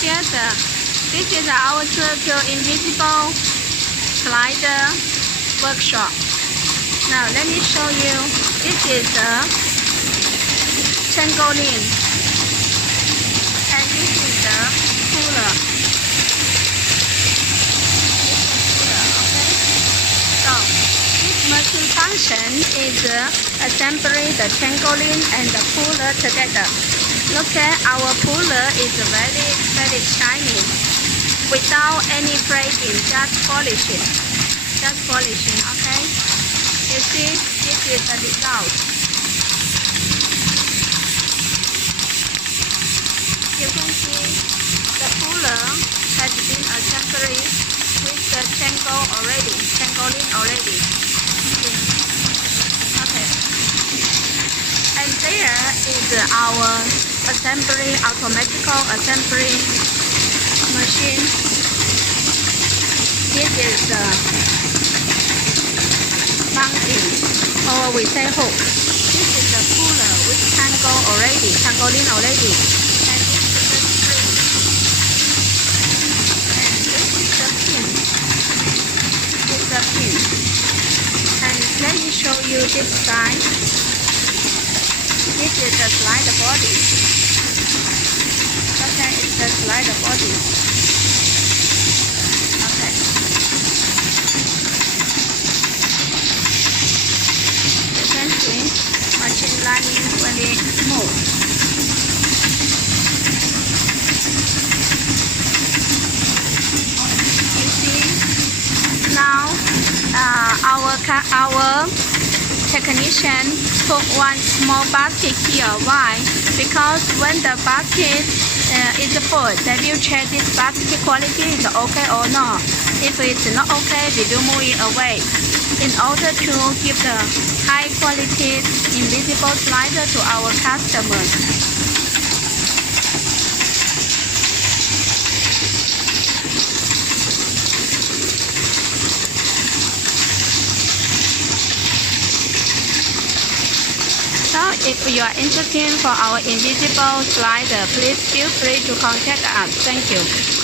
This is our QLQ Invisible slider workshop. Now let me show you. This is the tangling, and this is the puller. So this machine function is assembling the tangling and the puller together. Look at our puller is very shiny, without any breaking, just polishing. Okay. You see, this is the result. You can see the puller has been assembled with the tangling already. Okay. And there is our automatical assembly machine. This is the mounting, or we say hook. This is the puller with tangling already. And this is the spring. And this is the pin. And let me show you this side. This is the slider body. Okay, it's the slider body. Okay. You can see machine running very smooth. You see, now our technician put one small basket here. Why? Because when the basket is full, they will check this basket quality is okay or not. If it's not okay, we will move it away in order to give the high quality invisible slider to our customers. So if you are interested for our invisible slider, please feel free to contact us. Thank you.